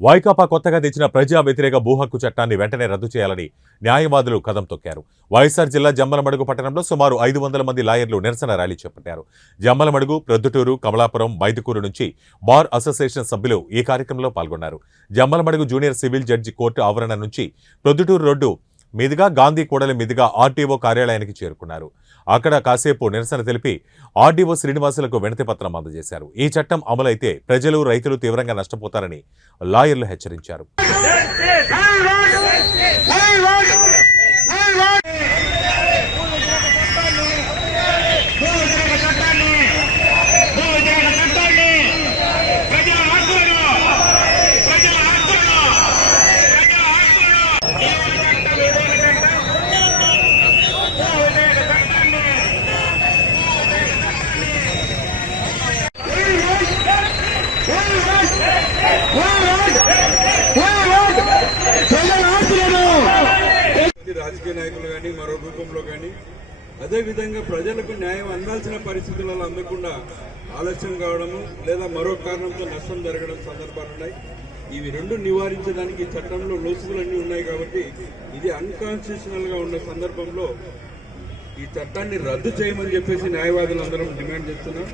వైకాపా కొత్తగా తెచ్చిన ప్రజా వ్యతిరేక భూ హక్కు చట్టాన్ని వెంటనే రద్దు చేయాలని న్యాయవాదులు కదం తొక్కారు. వైఎస్ఆర్ జిల్లా జమ్మలమడుగు పట్టణంలో సుమారు 500 మంది లాయర్లు నిరసన ర్యాలీ చేపట్టారు. జమ్మలమడుగు, ప్రొద్దుటూరు, కమలాపురం, మైదుకూరు నుంచి బార్ అసోసియేషన్ సభ్యులు ఈ కార్యక్రమంలో పాల్గొన్నారు. Jammalamadugu junior civil judge court ఆవరణ నుంచి ప్రొద్దుటూరు రోడ్డు మీదుగా గాంధీ కూడలి మీదుగా ఆర్టీఓ కార్యాలయానికి చేరుకున్నారు. అక్కడ కాసేపు నిరసన తెలిపి ఆర్డీఓ శ్రీనివాసులకు వినతి పత్రం అందజేశారు. ఈ చట్టం అమలైతే ప్రజలు, రైతులు తీవ్రంగా నష్టపోతారని లాయర్లు హెచ్చరించారు. రాజకీయ నాయకులు కానీ మరో రూపంలో కానీ అదేవిధంగా ప్రజలకు న్యాయం అందాల్సిన పరిస్థితులలో అందకుండా ఆలస్యం కావడము లేదా మరో కారణంతో నష్టం జరగడం సందర్భాలున్నాయి. ఇవి రెండు నివారించడానికి చట్టంలో లోసుగులన్నీ ఉన్నాయి కాబట్టి ఇది అన్కాన్స్టిట్యూషనల్ గా ఉన్న సందర్భంలో ఈ చట్టాన్ని రద్దు చేయమని చెప్పేసి న్యాయవాదులందరం డిమాండ్ చేస్తున్నాం.